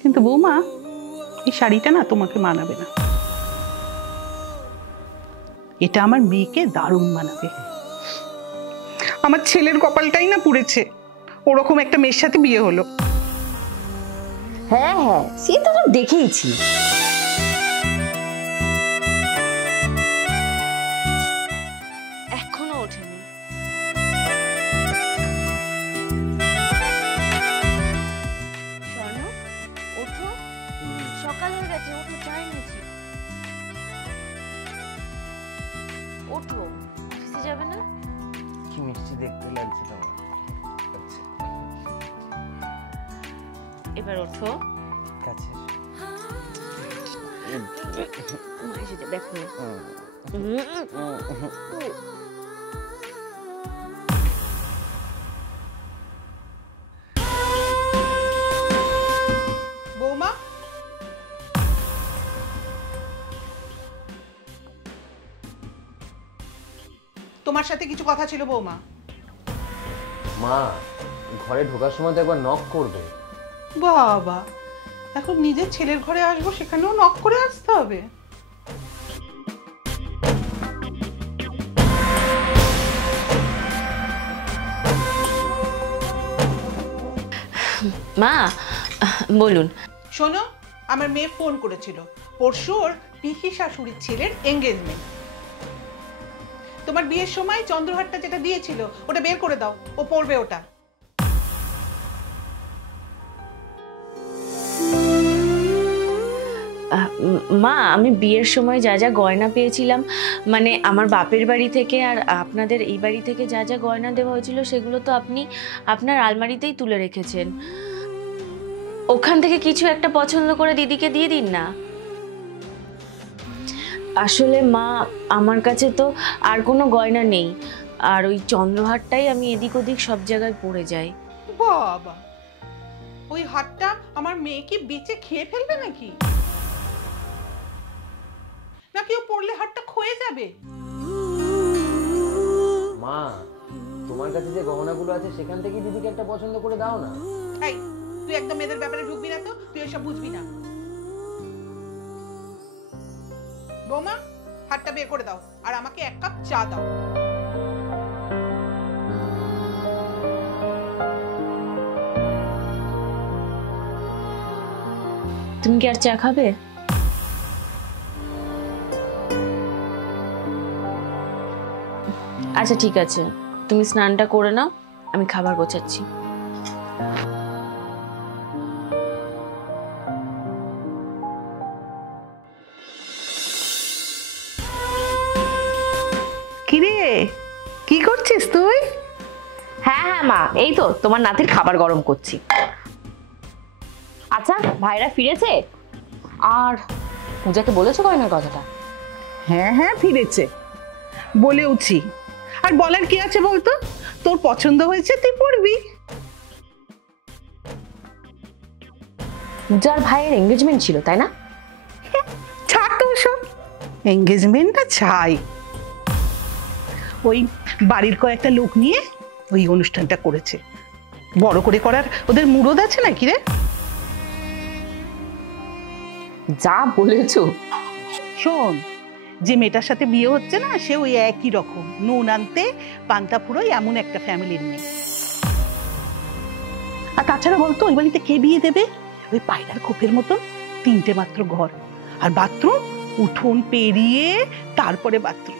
কিন্তু বৌমা, এই শাড়িটা না তোমাকে মানাবে না। এটা আমার মেয়েকে দারুণ মানাবে। আমার ছেলের কপালটাই না পুড়েছে, ওরকম একটা মেয়ের সাথে বিয়ে হলো। হ্যাঁ হ্যাঁ, সে তো দেখেইছি। এখনো ওঠেনি। স্বর্ণ, ওঠো, সকাল হয়ে গেছে, ওঠো, চা এনেছি। ওঠো, অফিসে যাবে না? কি মিষ্টি দেখতে লাগছে তোমার। এবার ওঠো। কাছে দেখো বৌমা, তোমার সাথে কিছু কথা ছিল বৌমা। মা, ঘরে ঢোকার সময় তো একবার নক করবে। বাবা, এখন নিজের ছেলের ঘরে আসবো, সেখানেও নক করে আসতে হবে? মা, বলুন। শোনো, আমার মেয়ে ফোন করেছিল, পরশু ওর পিসি শাশুড়ির ছেলের এঙ্গেজমেন্ট। তোমার বিয়ের সময় চন্দ্রহারটা যেটা দিয়েছিল ওটা বের করে দাও, ও পরবে ওটা। মা, আমি বিয়ের সময় যা যা গয়না পেয়েছিলাম, মানে আমার বাপের বাড়ি থেকে আর আপনাদের এই বাড়ি থেকে যা যা গয়না দেওয়া হয়েছিল, সেগুলো তো আপনি আপনার আলমারিতেই তুলে রেখেছেন। ওখান থেকে কিছু একটা পছন্দ করে দিদিকে দিয়ে দিন না। আসলে মা, আমার কাছে তো আর কোনো গয়না নেই, আর ওই চন্দ্রহারটাই আমি এদিক ওদিক সব জায়গায় পড়ে যাই। বাবা, ওই হারটা আমার মেয়ে কি বেচে খেয়ে ফেলবে নাকি? নাকি ও পড়লে হারটা ক্ষয়ে যাবে? মা, তোমার কাছে যে গহনাগুলো আছে সেখান থেকে দিদিকে একটা পছন্দ করে দাও না। এই, তুই একদম মেয়েদের ব্যাপারে ঢুকবি না তো, তুই এসব বুঝবি না। বৌমা, হারটা বের করে দাও আর আমাকে এক কাপ চা দাও। তুমি কি আর চা খাবে? আচ্ছা ঠিক আছে, তুমি স্নানটা করে নাও, আমি খাবার গোছাচ্ছি। কিরে, কি করছিস তুই? হ্যাঁ হ্যাঁ মা, এই তো তোমার নাতির খাবার গরম করছি। আচ্ছা, ভাইরা ফিরেছে? আর পূজাকে বলেছো গয়নার কথাটা? হ্যাঁ হ্যাঁ, ফিরেছে, বলেওছি। আর বলার কি আছে বলতো, তোর পছন্দ হয়েছে তুই পড়বি। পূজার ভাইয়ের এঙ্গেজমেন্ট ছিল, তাই না? ছাড় তো ওসব, এঙ্গেজমেন্টটা ছাই। ওই বাড়ির কয়েকটা লোক নিয়ে ওই অনুষ্ঠানটা করেছে। বড় করে করার ওদের মুরদ আছে নাকি রে? যা বলেছো। শোন, যে মেয়েটার সাথে বিয়ে হচ্ছে না, সে ওই একই রকম নুন আনতে পান্তা ফুরোয় এমন একটা ফ্যামিলির মেয়ে। আর তাছাড়া বলতো, ওই বাড়িতে কে বিয়ে দেবে? ওই পায়রার খোপের মতন 3টে মাত্র ঘর, আর বাথরুম উঠোন পেরিয়ে তারপরে বাথরুম।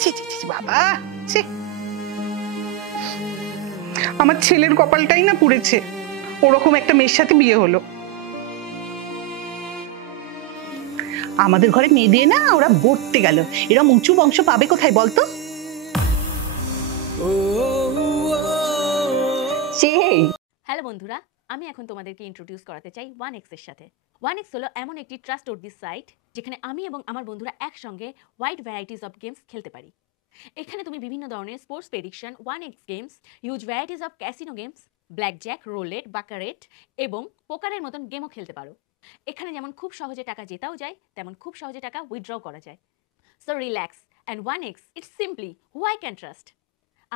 ছি ছি ছি বাবা, ছি। আমার ছেলের কপালটাই না পুড়েছে, ওরকম একটা মেয়ের সাথে বিয়ে হলো। আমাদের ঘরে মেয়ে দিয়ে না ওরা বর্তে গেল। এরকম উঁচু বংশ পাবে কোথায় বলতো? হ্যালো বন্ধুরা, আমি এখন তোমাদেরকে ইন্ট্রোডিউস করাতে চাই 1x এর সাথে। 1x হলো এমন একটি ট্রাস্টওয়ার্দি সাইট যেখানে আমি এবং আমার বন্ধুরা একসঙ্গে ওয়াইড ভ্যারাইটিস অফ গেমস খেলতে পারি। এখানে তুমি বিভিন্ন ধরনের sports prediction, 1x games, huge varieties of casino games, blackjack, roulette, baccarat এবং পোকারের মতন গেমও খেলতে পারো। এখানে যেমন খুব সহজে টাকা জেতাও যায়, তেমন খুব সহজে টাকা উইথড্র করা যায়। So relax and 1x, it's simply who I can trust.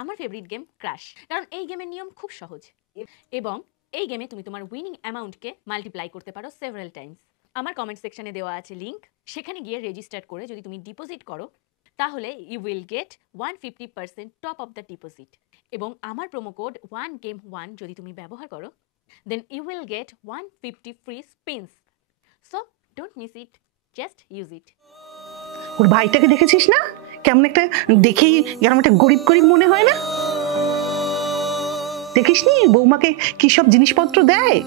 আমার ফেভারিট গেম ক্র্যাশ, কারণ এই গেমের নিয়ম খুব সহজ এবং এই গেমে তুমি তোমার উইনিং অ্যামাউন্টকে মাল্টিপ্লাই করতে পারো সেভারাল টাইমস। আমার কমেন্ট সেকশনে দেওয়া আছে লিঙ্ক, সেখানে গিয়ে রেজিস্টার করে যদি তুমি ডিপোজিট করো তাহলে you will get 150% top of the deposit. এবং আমার প্রোমো কোড 1game1 যদি তুমি ব্যবহার করো then you will get 150 free spins. So don't miss it, just use it. ওর ভাইটাকে দেখেছিস না, কেমন একটা দেখেই এরকম একটা গরিব গরিব মনে হয় না? দেখিসনি বৌমাকে কি সব জিনিসপত্র দেয়,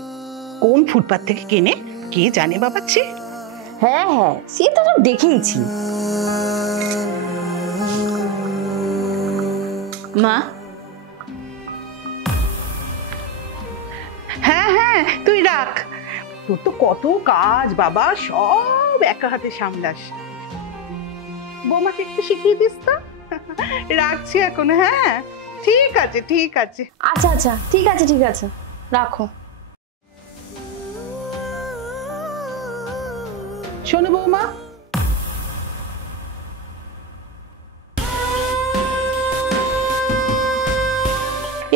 কোন ফুটপাত থেকে কেনে কে জানে বাবাচ্ছি। হ্যাঁ হ্যাঁ, সে তো সব দেখেইছি। মা, হ্যাঁ হ্যাঁ তুই রাখ, তোর তো কত কাজ বাবা, সব একা হাতে সামলাস। বৌমাকে একটু শিখিয়ে দিস তো। রাখছি এখন, হ্যাঁ ঠিক আছে ঠিক আছে। আচ্ছা আচ্ছা, ঠিক আছে ঠিক আছে, রাখো। শোনো বৌমা,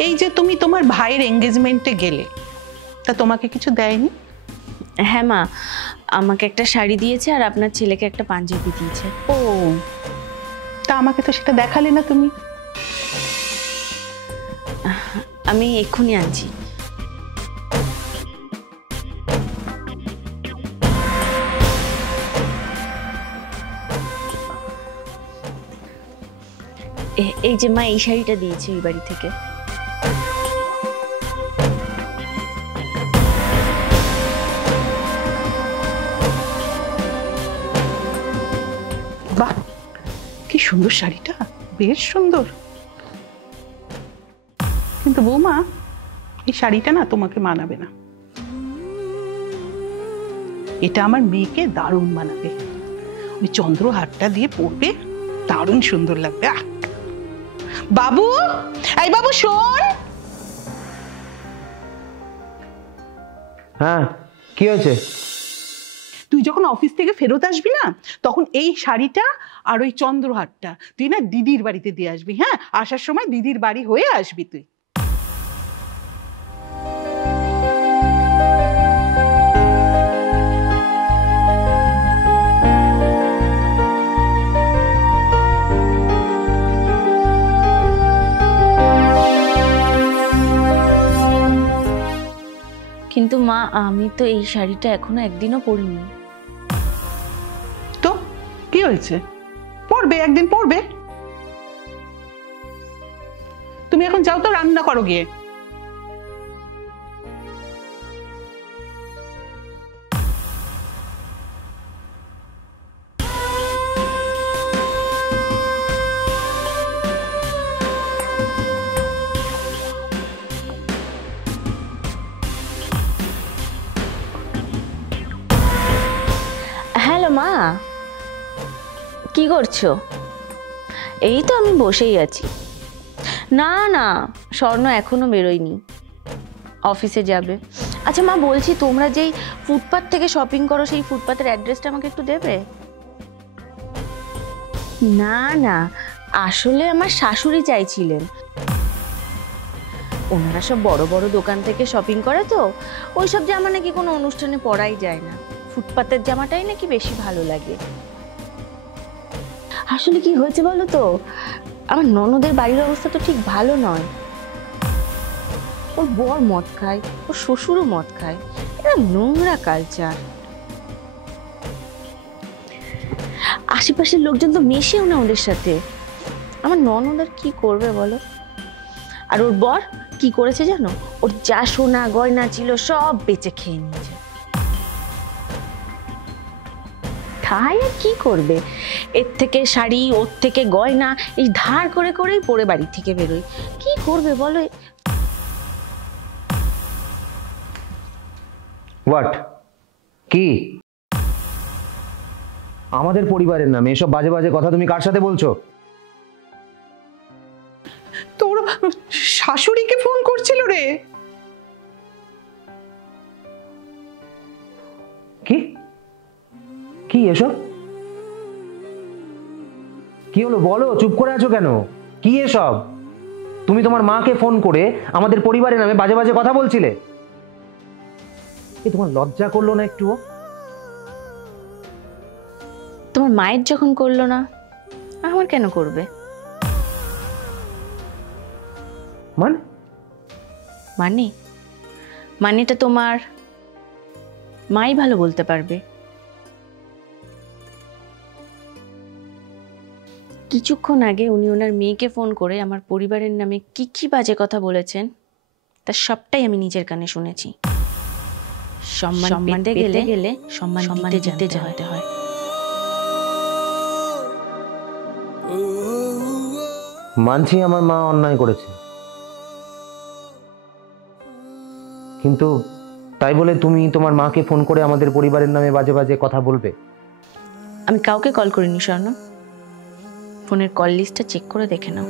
এই যে তুমি তোমার ভাইয়ের এঙ্গেজমেন্টে গেলে, তা তোমাকে কিছু দেয়নি? হ্যাঁ মা, আমাকে একটা শাড়ি দিয়েছে আর আপনার ছেলেকে একটা পাঞ্জাবি দিয়েছে। ও, তা আমাকে তো সেটা দেখালে না তুমি। আমি এক্ষুনি আনছি। এই যে মা, এই শাড়িটা দিয়েছে এই বাড়ি থেকে। বাহ, কি সুন্দর শাড়িটা, বেশ সুন্দর। কিন্তু বৌমা, এই শাড়িটা না তোমাকে মানাবে না, এটা আমার মেয়েকে দারুণ মানাবে। ওই চন্দ্রহারটা দিয়ে পরবে, দারুণ সুন্দর লাগবে। বাবু, এই বাবু শোন। হ্যাঁ, কি হয়েছে? তুই যখন অফিস থেকে ফেরত আসবি না, তখন এই শাড়িটা আর ওই চন্দ্রহারটা তুই না দিদির বাড়িতে দিয়ে আসবি। হ্যাঁ, আসার সময় দিদির বাড়ি হয়ে আসবি তুই। কিন্তু মা, আমি তো এই শাড়িটা এখনো একদিনও পরিনি। তো কি হয়েছে, পরবে, একদিন পরবে। তুমি এখন যাও তো, রান্না করো গিয়ে। হ্যালো মা, কি করছো? এই তো আমি বসেই আছি। না না, স্বর্ণ এখনো বেরোয়নি, অফিসে যাবে। আচ্ছা মা, বলছি তোমরা যেই ফুটপাথ থেকে শপিং করো সেই ফুটপাথের অ্যাড্রেসটা আমাকে একটু দেবে? না না, আসলে আমার শাশুড়ি চাইছিলেন। ওনারা সব বড় বড় দোকান থেকে শপিং করে, তো ওইসব জামা নাকি কোনো অনুষ্ঠানে পরাই যায় না, ফুটপাতের জামাটাই নাকি বেশি ভালো লাগে। আসলে কি হয়েছে বলো তো, আমার ননদের বাড়ির অবস্থা তো ঠিক ভালো নয়। ওর বর মদ খায়, ওর শ্বশুরও মদ খায়, এরা নোংরা কালচার। আশেপাশের লোকজন তো মেশেও না ওদের সাথে। আমার ননদ আর কি করবে বলো? আর ওর বর কি করেছে জানো, ওর যা সোনা গয়না ছিল সব বেচে খেয়ে নিয়েছে। তাই আর কি করবে, এর থেকে শাড়ি, ওর থেকে গয়না, এই ধার করে করেই পরে বাড়ি থেকে বেরোয়। কি করবে বলো? হোয়াট? কি? আমাদের পরিবারের নামে এসব বাজে বাজে কথা তুমি কার সাথে বলছো? তোর শাশুড়িকে ফোন করছিল রে। কি কি এসব? কি হলো বলো, চুপ করে আছো কেন? কি এসব? তুমি তোমার মাকে ফোন করে আমাদের পরিবারের নামে বাজে বাজে কথা বলছিলে? তোমার লজ্জা করলো না একটুও? তোমার মায়ের যখন করলো না, আমার কেন করবে? মানে মানে মানেটা তোমার মাই ভালো বলতে পারবে। কিছুক্ষণ আগে উনি ওনার মেয়েকে ফোন করে আমার পরিবারের নামে কি কি বাজে কথা বলেছেন তার সবটাই আমি নিজের কানে শুনেছি। সম্মান পেতে গেলে সম্মান দিতে জানতে হয়। মানছি আমার মা অন্যায় করেছে, কিন্তু তাই বলে তুমি তোমার মাকে ফোন করে আমাদের পরিবারের নামে বাজে বাজে কথা বলবে? আমি কাউকে কল করিনি স্বর্ণ, ফোনের কল লিস্টটা চেক করে দেখে নাও।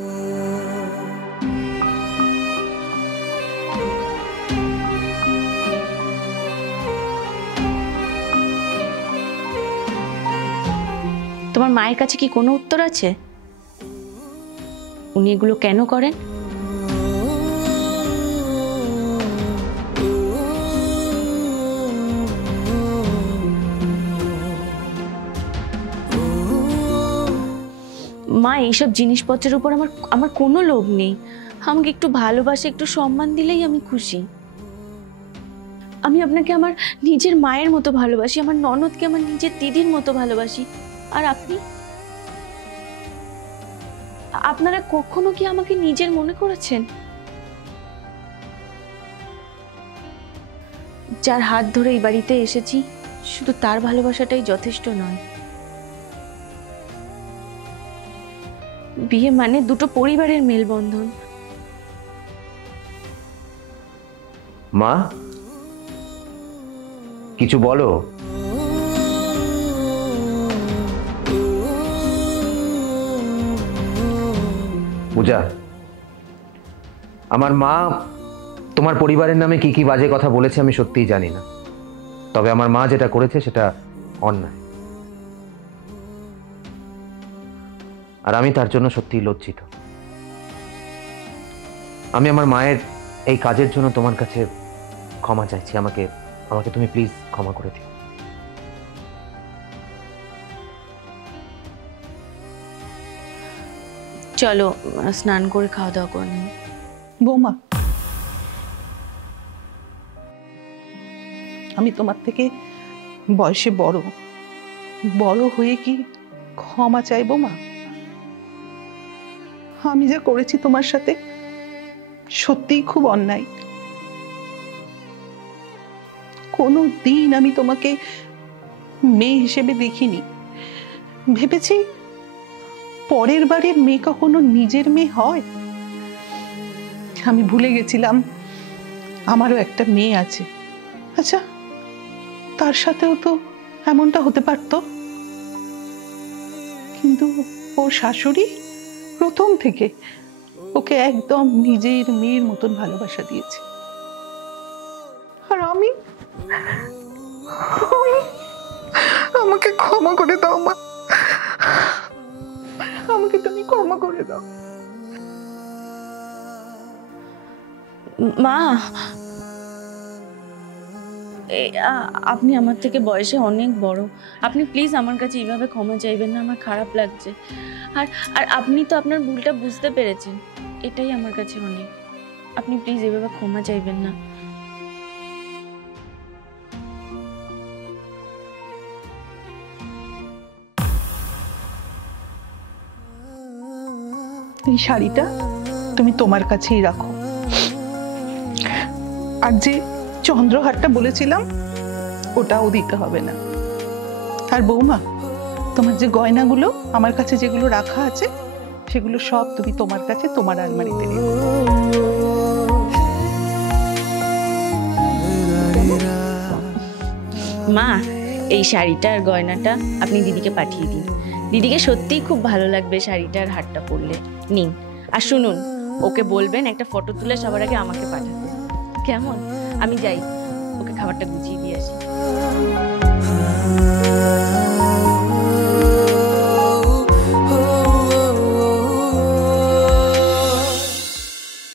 তোমার মায়ের কাছে কি কোনো উত্তর আছে? উনি এগুলো কেন করেন? মা, এইসব জিনিসপত্রের উপর আমার কোনো লোভ নেই। আমাকে একটু ভালোবাসে, একটু সম্মান দিলেই আমি খুশি। আমি আপনাকে আমার নিজের মায়ের মতো ভালোবাসি, আমার ননদকে আমার নিজের দিদির মতো ভালোবাসি। আর আপনারা কখনো কি আমাকে নিজের মনে করেছেন? যার হাত ধরে এই বাড়িতে এসেছি, শুধু তার ভালোবাসাটাই যথেষ্ট নয়। বিয়ে মানে দুটো পরিবারের মেলবন্ধন। মা, কিছু বলো। পূজা, আমার মা তোমার পরিবারের নামে কি কি বাজে কথা বলেছে আমি সত্যিই জানি না, তবে আমার মা যেটা করেছে সেটা অন্যায়, আর আমি তার জন্য সত্যিই লজ্জিত। আমি আমার মায়ের এই কাজের জন্য তোমার কাছে ক্ষমা চাইছি। আমাকে আমাকে তুমি প্লিজ ক্ষমা করে দিও। চলো স্নান করে খাওয়া দাওয়া করে নিই। বৌমা, আমি তোমার থেকে বয়সে বড়, বড় হয়ে কি ক্ষমা চাইবো মা? আমি যা করেছি তোমার সাথে সত্যিই খুব অন্যায়। কোনো দিন আমি তোমাকে মেয়ে হিসেবে দেখিনি। ভেবেছি পরের বাড়ির মেয়ে কখনো নিজের মেয়ে হয়। আমি ভুলে গেছিলাম আমারও একটা মেয়ে আছে। আচ্ছা, তার সাথেও তো এমনটা হতে পারতো, কিন্তু ওর শাশুড়ি প্রথম থেকে ওকে একদম নিজের মেয়ের মতন ভালোবাসা দিয়েছে। আর আমাকে ক্ষমা করে দাও মা, আমাকে তুমি ক্ষমা করে দাও। মা, আপনি আমার থেকে বয়সে অনেক বড়। আপনি প্লিজ আমার কাছে এইভাবে ক্ষমা চাইবেন না, আমার খারাপ লাগছে। আর আর আপনি তো আপনার ভুলটা বুঝতে পেরেছেন, এটাই আমার কাছে অনেক। আপনি প্লিজ এইভাবে ক্ষমা চাইবেন না। এই শাড়িটা তুমি তোমার কাছেই রাখো। আর যে চন্দ্রহারটা বলেছিলাম ওটাও দিতে হবে না। আর বৌমা, তোমার যে গয়নাগুলো আমার কাছে যেগুলো রাখা আছে সেগুলো সব তুমি তোমার কাছে তোমার আলমারিতে রেখো। মা, এই শাড়িটা আর গয়নাটা আপনি দিদিকে পাঠিয়ে দিন। দিদিকে সত্যিই খুব ভালো লাগবে শাড়িটা আর হারটা পরলে। নিন, আর শুনুন, ওকে বলবেন একটা ফটো তুলে সবার আগে আমাকে পাঠাতে, কেমন? আমি যাই, ওকে খাবারটা গুছিয়ে দিয়ে আসি।